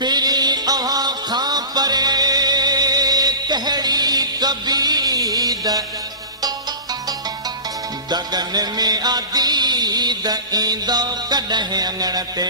पीरी अव्हां खां परे कहिड़ी कबीद दगन में आदीद ईंदो कॾहिं अङण ते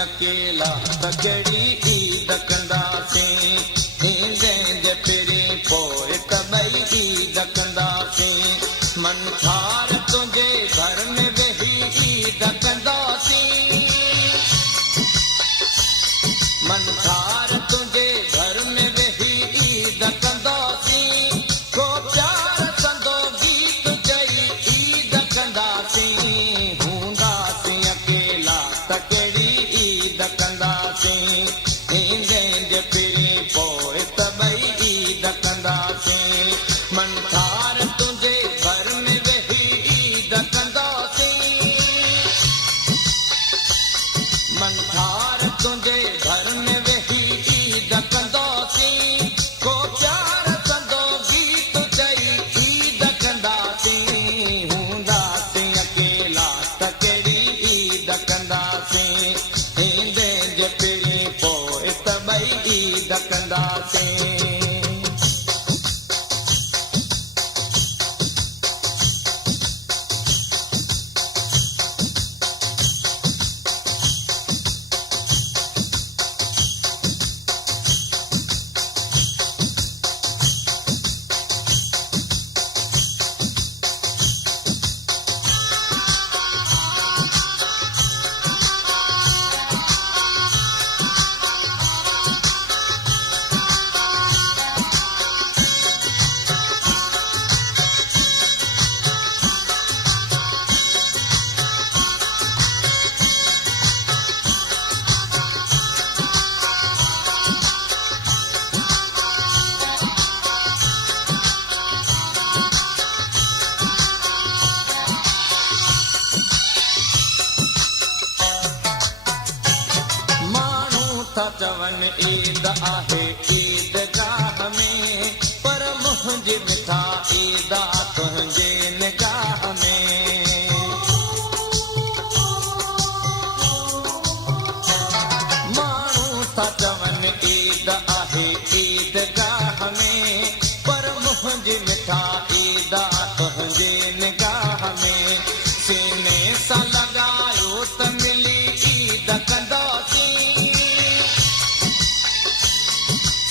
अकेला तकड़ी ईद कंदासीं ईंदे तेरी पोइ कबई ईद कंदासीं मन ठार तुंहिंजे घर में वेही ईद कंदासीं मन ठार तुंहिंजे घर में वेही ईद कंदासीं को प्यार संदो गीत चई ईद कंदासीं हूंदासीं अकेला तकड़ी मन ठार तुंहिंजे घर में वेही ईद कंदासीं मन ठार तुंहिंजे घर में वेही ईद कंदासीं को प्यार संदो गीत चई ईद कंदासीं हूंदासीं अकेला तकड़ी ईद कंदासीं ईंदे जे पहिरीं पोइ त ॿई ईद कंदासीं चवन ईद आहे ईदगाह में पर मुंहिंजी मिठा ईद तुंहिंजे निगाह में माण्हू था चवन ईद आहे ईदगाह में पर मुंहिंजी मिठा ईद तुंहिंजे निगाह में सीने सां लॻायो त मिली ईद कंदासीं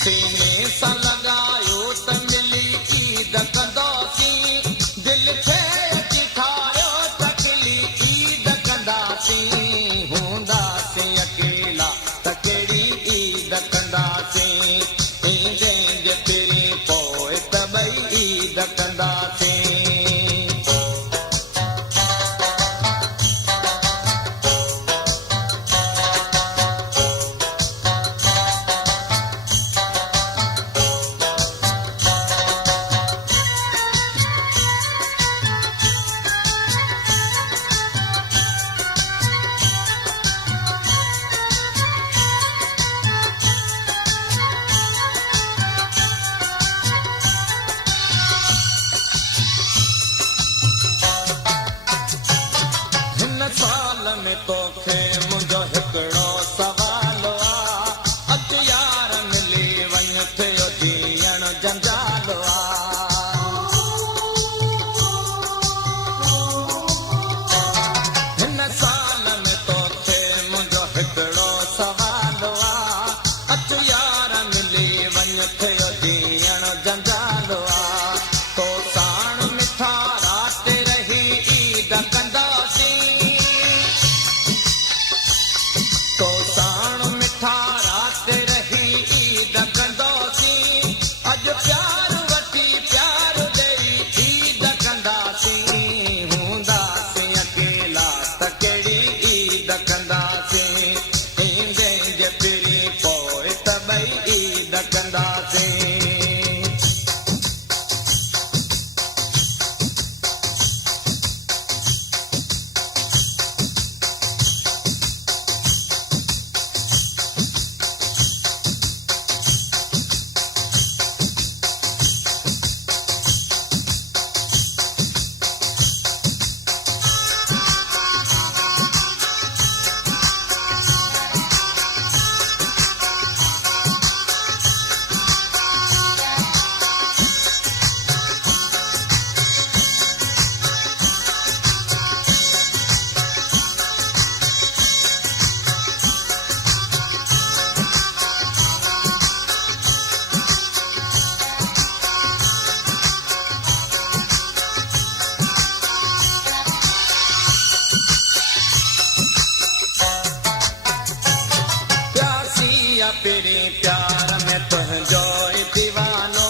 सीने सां लॻायो त मिली ईद कंदासीं दिलि खे अची ठाहियो त खिली ईद कंदासीं हूंदासीं अकेला त कहिड़ी ईद कंदासीं ईंदे जे पहिरीं पोइ त ॿई ईद कंदासीं पहिरीं प्यार में तुंहिंजो दीवानो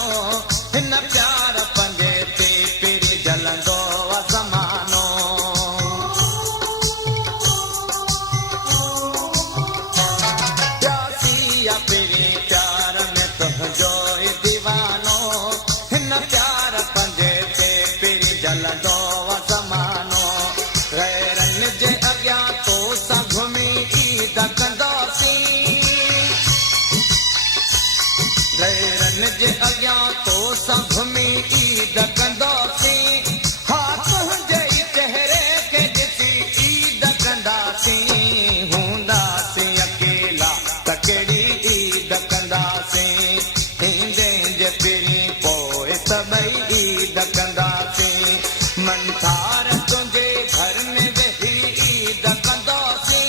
हिन प्यार पंजे ते पहिरीं जलंदो ज़मानो प्यासी पहिरीं प्यार में तुंहिंजो दीवानो हिन प्यार पंजे ते पहिरीं जलंदो ज़मानो गैरनि जे अॻियां तो सां घुमी ईद कंदासीं गैरनि जे अॻियां तो सां घुमी ईद कंदासीं हा तुंहिंजे चहिरे खे ॾिसी ईद कंदासीं हूंदासीं अकेला त कहिड़ी ईद कंदासीं ईंदे जे पहिरीं पोइ सभई ईद कंदासीं मंथार तुंहिंजे घर में वेही ईद कंदासीं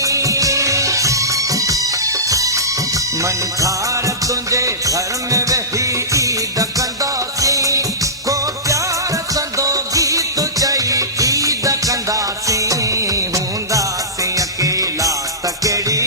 मंथार तुंहिंजे घर में वेही ईद कंदासीं को प्यार संदो गीत चई ईद कंदासीं हूंदासीं अकेला त कहिड़ी